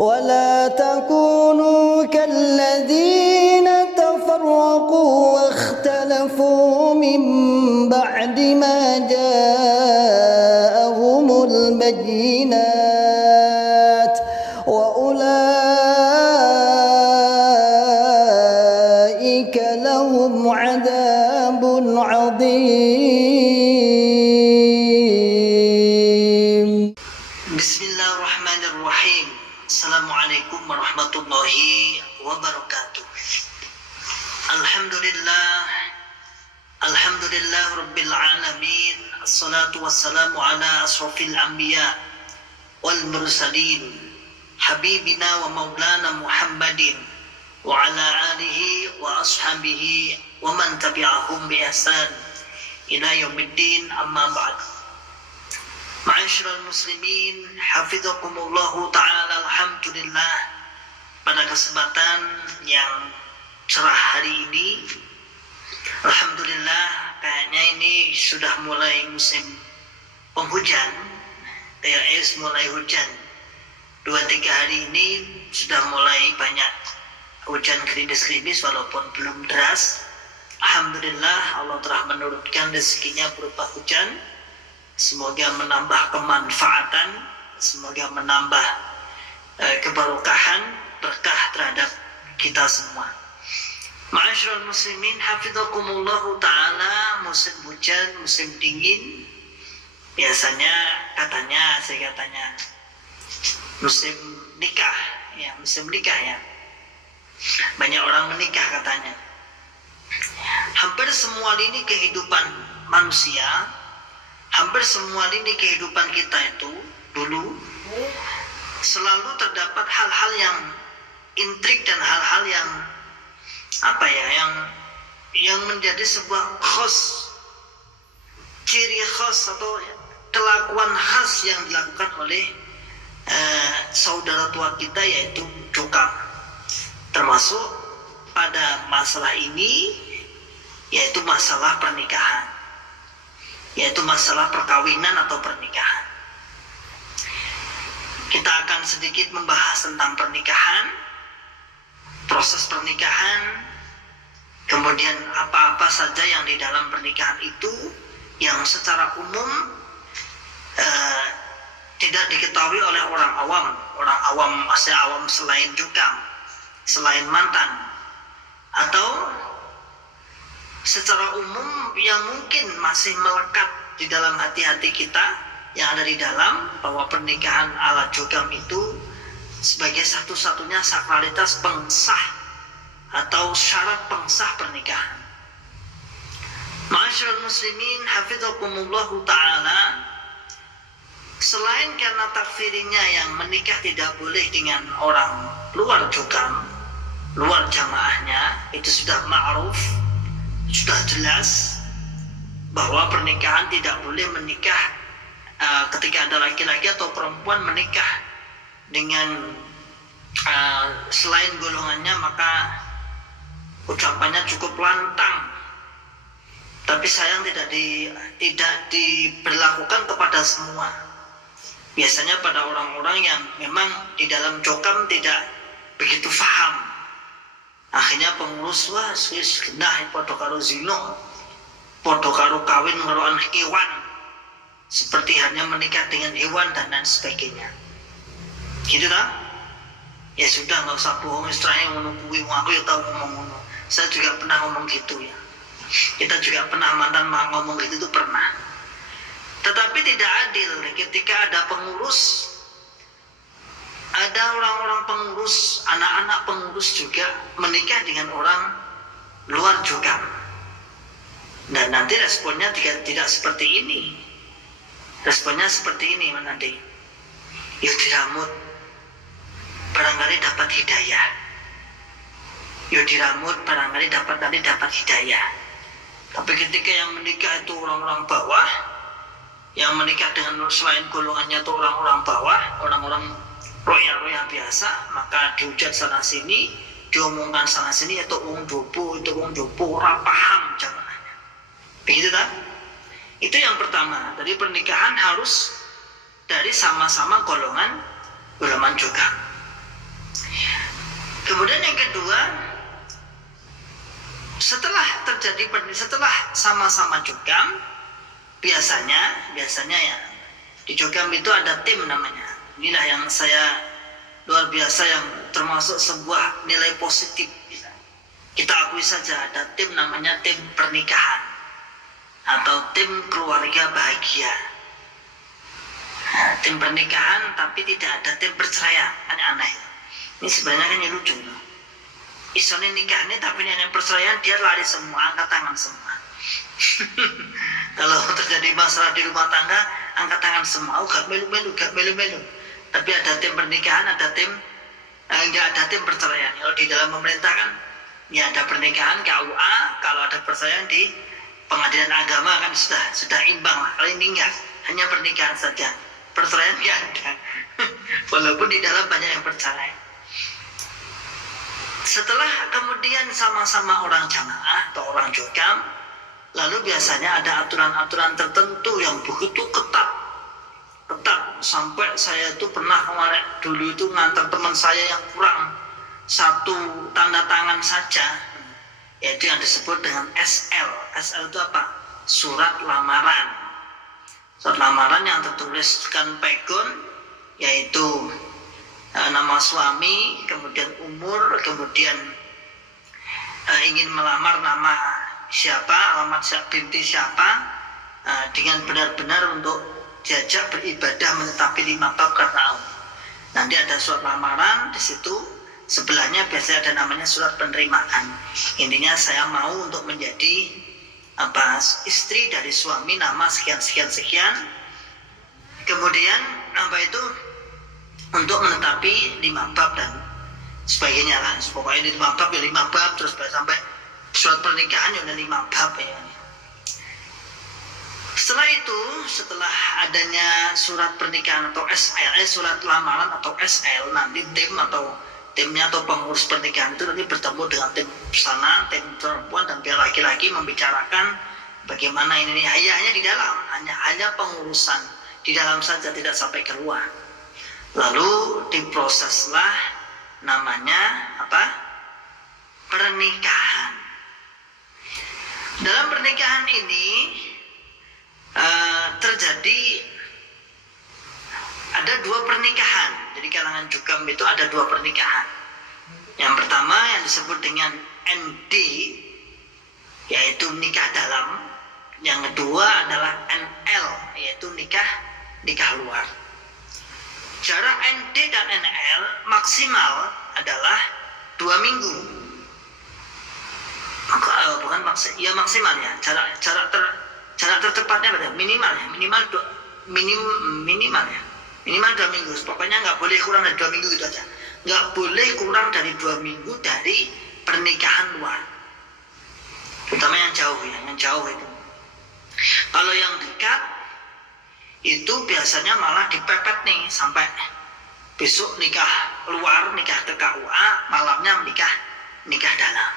ولا تكونوا كالذين تفرقوا واختلفوا من بعد ما جاءهم البينات وأولئك لهم عذاب عظيم. Bismillahirrahmanirrahim. Assalamualaikum warahmatullahi wabarakatuh. Alhamdulillah rabbil alamin. Assalatu wassalamu ala asrafil anbiya wal mursalin, habibina wa maulana Muhammadin wa ala alihi wa ashabihi wa man tabi'ahum bi ihsan ila yaumiddin, amma ba'd. Ma'asyiral muslimin, hafizakumullahu ta'ala. Alhamdulillah, pada kesempatan yang cerah hari ini, alhamdulillah, kayaknya ini sudah mulai musim penghujan. Mulai hujan 2-3 hari ini sudah mulai banyak hujan gerimis-gerimis walaupun belum deras. Alhamdulillah, Allah telah menurunkan rezekinya berupa hujan. Semoga menambah kemanfaatan, semoga menambah keberkahan, berkah terhadap kita semua. Ma'asyiral muslimin, hafizakumullahu ta'ala. Musim hujan, musim dingin, biasanya saya katanya musim nikah ya, banyak orang menikah katanya. Hampir semua lini kehidupan manusia, hampir semua lini kehidupan kita itu dulu selalu terdapat hal-hal yang intrik dan hal-hal yang yang menjadi sebuah ciri khas atau kelakuan khas yang dilakukan oleh saudara tua kita, yaitu cukam. Termasuk pada masalah ini, yaitu masalah pernikahan, yaitu masalah perkawinan atau pernikahan. Kita akan sedikit membahas tentang pernikahan, proses pernikahan, kemudian apa-apa saja yang di dalam pernikahan itu yang secara umum tidak diketahui oleh orang awam selain cukam, selain mantan, atau secara umum yang mungkin masih melekat di dalam hati-hati kita, yang ada di dalam, bahwa pernikahan ala cukam itu sebagai satu-satunya sakralitas pengsah atau syarat pengsah pernikahan. Ma'asyiral muslimin, hafizakumullahu ta'ala. Selain karena takfirinya yang menikah tidak boleh dengan orang luar cukam, luar jamaahnya, itu sudah ma'ruf, sudah jelas bahwa pernikahan tidak boleh menikah ketika ada laki-laki atau perempuan menikah dengan selain golongannya, maka ucapannya cukup lantang. Tapi sayang tidak diberlakukan kepada semua. Biasanya pada orang-orang yang memang di dalam cokam tidak begitu paham. Akhirnya pengurus, wah wis genah padha karo zina, padha karo kawin karo anak hewan, seperti hanya menikah dengan hewan dan lain sebagainya. Gitu tak? Ya sudah, nggak usah bohong, istilahnya ngono kuwi, aku ya tahu ngomong ngono. Saya juga pernah ngomong gitu ya. Kita juga pernah mantan ngomong gitu tuh pernah. Tetapi tidak adil ketika ada pengurus, ada orang-orang pengurus, anak-anak pengurus juga menikah dengan orang luar cukam. Dan nanti responnya tidak seperti ini. Responnya seperti ini nanti. Yuk diramut, barangkali dapat hidayah. Yuk diramut, barangkali dapat hidayah. Tapi ketika yang menikah itu orang-orang bawah, yang menikah dengan selain golongannya itu orang-orang bawah, orang-orang royal biasa, maka dihujat sana sini, diomongkan sana sini, itu wong jopo, ora paham jamaahnya. Begitu tak? Itu yang pertama. Jadi pernikahan harus dari sama-sama golongan juga. Kemudian yang kedua, setelah sama-sama jukam, biasanya ya di jukam itu ada tim namanya. Inilah yang saya luar biasa, yang termasuk sebuah nilai positif. Kita akui saja ada tim namanya tim pernikahan atau tim keluarga bahagia. Nah, tim pernikahan tapi tidak ada tim perceraian, aneh. Ini sebenarnya kan yang lucu. Isone nikah ini tapi yang perceraian dia lari semua, angkat tangan semua. Kalau terjadi masalah di rumah tangga, angkat tangan semua. Gak melu-melu. Tapi ada tim pernikahan, ada tim nggak ada tim perceraian. Kalau di dalam pemerintah kan ya ada pernikahan KUA, kalau ada perceraian di pengadilan agama kan sudah imbang lah. Kalau ini enggak, hanya pernikahan saja. Perceraian nggak ada. Walaupun di dalam banyak yang perceraian. Setelah kemudian sama-sama orang jamaah atau orang jukam, lalu biasanya ada aturan-aturan tertentu yang begitu ketat sampai saya itu pernah kemarin dulu itu ngantar teman saya yang kurang satu tanda tangan saja, yaitu yang disebut dengan SL. SL itu apa? Surat lamaran. Surat lamaran yang tertuliskan pegon, yaitu nama suami, kemudian umur, kemudian ingin melamar nama siapa, alamat binti siapa, dengan benar-benar untuk diajak beribadah menetapi 5 bab karena Allah. Nanti ada surat lamaran di situ, sebelahnya biasanya ada namanya surat penerimaan. Intinya saya mau untuk menjadi istri dari suami, nama sekian. Kemudian itu untuk menetapi 5 bab dan sebagainya lah. Pokoknya 5 bab ya 5 bab, terus sampai surat pernikahan ya udah 5 bab ya. Setelah adanya surat pernikahan atau SL, surat lamaran atau SL, nanti timnya atau pengurus pernikahan itu nanti bertemu dengan tim sana, tim perempuan dan pihak laki-laki membicarakan bagaimana ini. Hanya di dalam, hanya pengurusan di dalam saja, tidak sampai keluar. Lalu diproseslah namanya pernikahan. Dalam pernikahan ini terjadi ada 2 pernikahan. Jadi kalangan jukam itu ada 2 pernikahan. Yang pertama yang disebut dengan ND, yaitu nikah dalam. Yang kedua adalah NL, yaitu nikah luar. Jarak ND dan NL maksimal adalah 2 minggu. Maksimal ya. Jarak tercepatnya berapa? Minimal 2 minggu. Pokoknya nggak boleh kurang dari 2 minggu gitu aja. Nggak boleh kurang dari 2 minggu dari pernikahan luar. Terutama yang jauh itu. Kalau yang dekat itu biasanya malah dipepet nih sampai besok nikah luar, nikah ke KUA, malamnya nikah dalam.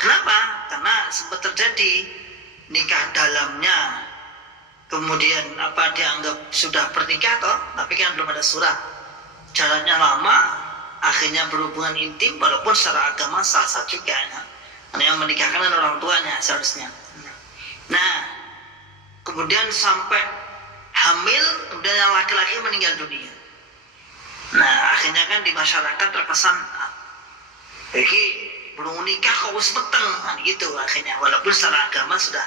Kenapa? Karena sempat terjadi nikah dalamnya kemudian dianggap sudah pernikah toh, tapi kan belum ada surat. Jaraknya lama, akhirnya berhubungan intim walaupun secara agama sah-sah juga ya. Karena yang menikahkan orang tuanya seharusnya. Nah, kemudian sampai hamil, kemudian yang laki-laki meninggal dunia. Nah, akhirnya kan di masyarakat terkesan belum nikah kok wis meteng kan gitu akhirnya, walaupun secara agama sudah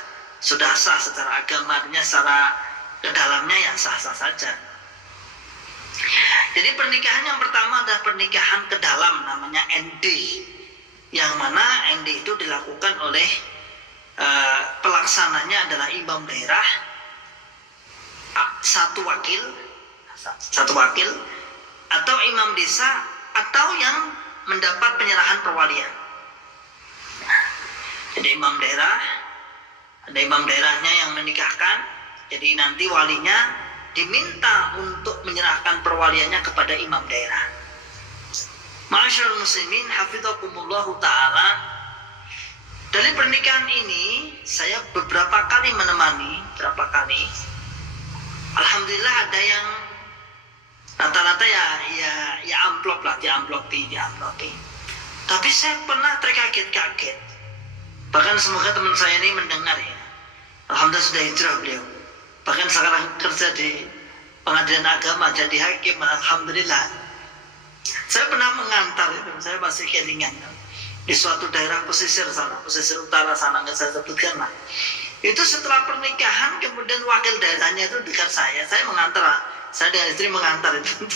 sah, secara agamanya, secara kedalamnya ya sah-sah saja. Jadi pernikahan yang pertama adalah pernikahan ke dalam, namanya ND, yang mana ND itu dilakukan oleh pelaksananya adalah imam daerah, satu wakil atau imam desa atau yang mendapat penyerahan perwalian. Jadi ada imam daerahnya yang menikahkan, jadi nanti walinya diminta untuk menyerahkan perwaliannya kepada imam daerah. Ma'asyiral muslimin hafizakumullahu ta'ala, dari pernikahan ini saya beberapa kali menemani, alhamdulillah ada yang rata-rata ya amplop lah, diamplopi. Tapi saya pernah terkaget-kaget. Bahkan semoga teman saya ini mendengar ya. Alhamdulillah sudah hijrah beliau. Bahkan sekarang kerja di pengadilan agama, jadi hakim. Alhamdulillah. Saya pernah mengantar itu, saya masih kelingan di suatu daerah pesisir utara sana, nggak saya sebutkan lah. Itu setelah pernikahan, kemudian wakil daerahnya itu dekat saya mengantar, saya dengan istri mengantar itu.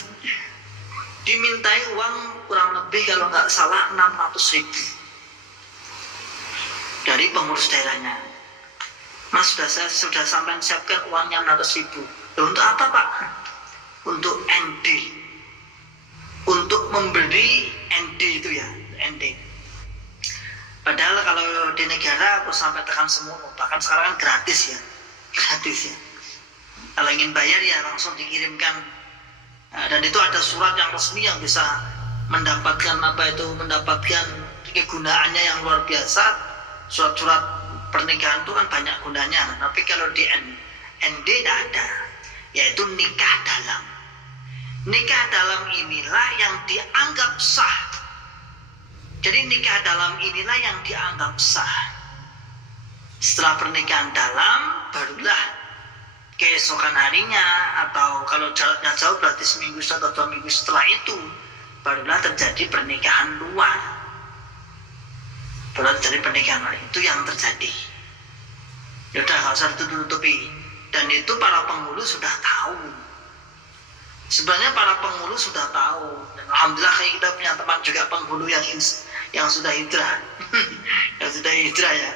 Dimintai uang kurang lebih kalau nggak salah 600.000 dari pengurus daerahnya. Mas, sudah sampai siapkan uangnya 600.000. Untuk apa Pak? Untuk ND, untuk memberi ND itu ya, ND. Padahal kalau di negara aku sampai tekan semua, bahkan sekarang kan gratis ya. Kalau ingin bayar ya langsung dikirimkan. Dan itu ada surat yang resmi yang bisa mendapatkan kegunaannya yang luar biasa. Surat-surat pernikahan itu kan banyak gunanya. Tapi kalau di ND tidak ada, yaitu nikah dalam. Nikah dalam inilah yang dianggap sah. Jadi nikah dalam inilah yang dianggap sah. Setelah pernikahan dalam, barulah keesokan harinya, atau kalau jaraknya jauh berarti seminggu atau 2 minggu setelah itu, barulah terjadi pernikahan luar. Itu yang terjadi. Yaudah, nggak usah ditutup-tutupi. Dan itu para penghulu sudah tahu. Sebenarnya para penghulu sudah tahu. Dan alhamdulillah kita punya teman juga penghulu yang sudah hijrah. Yang sudah hijrah ya.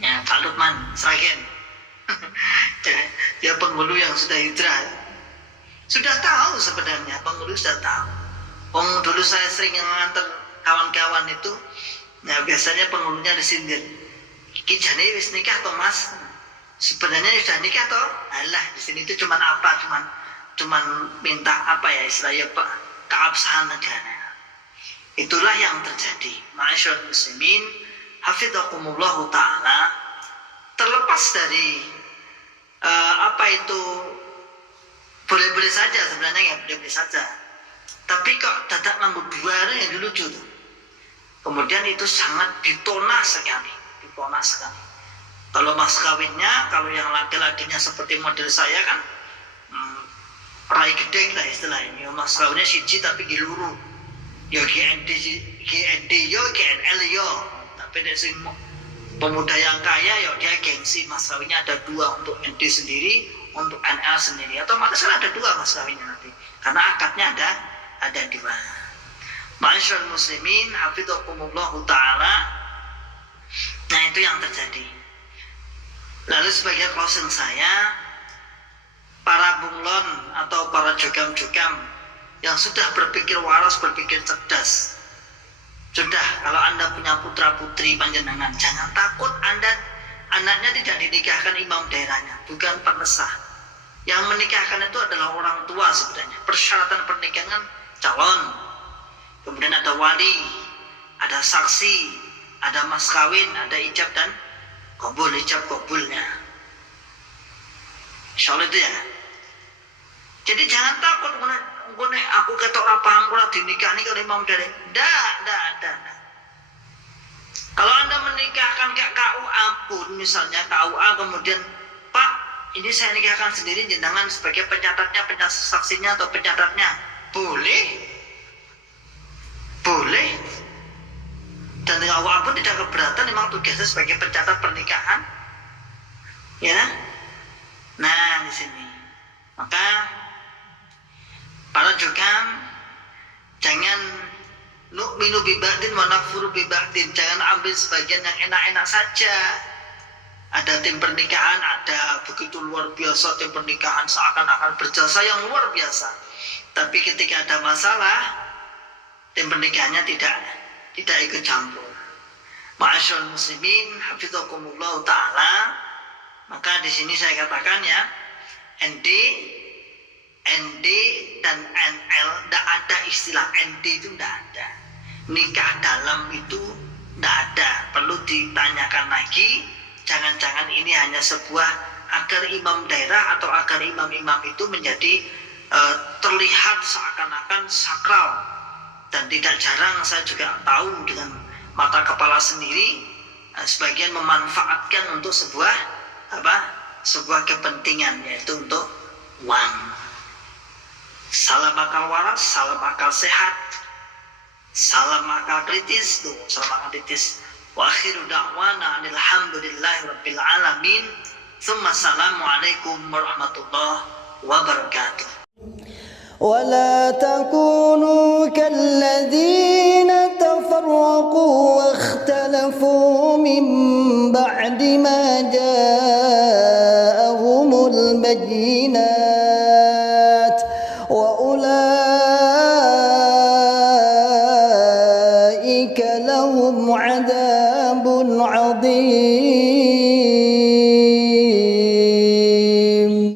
Ya, Pak Lukman Sragen. Dia penghulu yang sudah hijrah. Sudah tahu sebenarnya, penghulu sudah tahu. Dulu saya sering mengantar kawan-kawan itu. Nah, biasanya penghulunya disindir. Kijane wis nikah toh Mas? Sebenarnya sudah nikah toh? Alah, di sini itu cuman minta apa ya istilahnya Pak, keabsahan negara. Itulah yang terjadi. Ma'asyiral muslimin, hafidhakumullah ta'ala. Terlepas dari boleh-boleh saja sebenarnya, ya boleh-boleh saja. Tapi kok dadak nganggo duare yang lucu tuh. Kemudian itu sangat ditona sekali. Kalau mas kawinnya, kalau yang laki-lakinya seperti model saya kan, rai gede lah istilahnya. Mas kawinnya siji tapi giluru. Ya GND yo, GNL yo. Tapi dari sing pemuda yang kaya ya dia gengsi, mas kawinnya ada 2, untuk ND sendiri, untuk NL sendiri. Otomatis kan ada 2 mas kawinnya nanti, karena akadnya ada 2. Ma'asyiral muslimin, hafidhakumullah ta'ala. Nah, itu yang terjadi. Lalu sebagai closing saya, para bunglon atau para jogam-jogam yang sudah berpikir waras, berpikir cerdas, sudah, kalau Anda punya putra-putri panjenengan, jangan takut anaknya tidak dinikahkan imam daerahnya, bukan penesah. Yang menikahkan itu adalah orang tua sebenarnya. Persyaratan pernikahan calon, kemudian ada wali, ada saksi, ada mas kawin, ada ijab dan ijab kabulnya. Insya Allah itu ya. Jadi jangan takut, aku ketok ora paham ora dinikahi kalau imam daerah. Ndak. Kalau Anda menikahkan ke KUA pun, misalnya KUA, kemudian Pak, ini saya nikahkan sendiri, jenengan sebagai pencatatnya, saksinya atau pencatatnya, boleh. Dan KUA pun tidak keberatan, memang tugasnya sebagai pencatat pernikahan, ya. Nah, di sini maka para jogam, jangan nu'minu biba'din wa nakfuru biba'din. Jangan ambil sebagian yang enak-enak saja. Ada tim pernikahan, ada begitu luar biasa tim pernikahan, seakan-akan berjasa yang luar biasa. Tapi ketika ada masalah, tim pernikahannya tidak ikut campur. Ma'asyiral muslimin, hafidhakumullah ta'ala. Maka di sini saya katakan ya, ND dan NL, tidak ada istilah ND itu, tidak ada. Nikah dalam itu tidak ada. Perlu ditanyakan lagi, jangan-jangan ini hanya sebuah agar imam daerah atau agar imam-imam itu menjadi terlihat seakan-akan sakral, dan tidak jarang saya juga tahu dengan mata kepala sendiri, sebagian memanfaatkan untuk sebuah kepentingan, yaitu untuk uang. Salam akal waras, salam akal sehat, salam akal kritis, wa akhiru da'wana alhamdulillahi rabbil alamin. Tsumma assalamualaikum warahmatullahi wabarakatuh. ولا تكونوا كالذين تفرقوا واختلفوا من بعد ما جاءهم البينات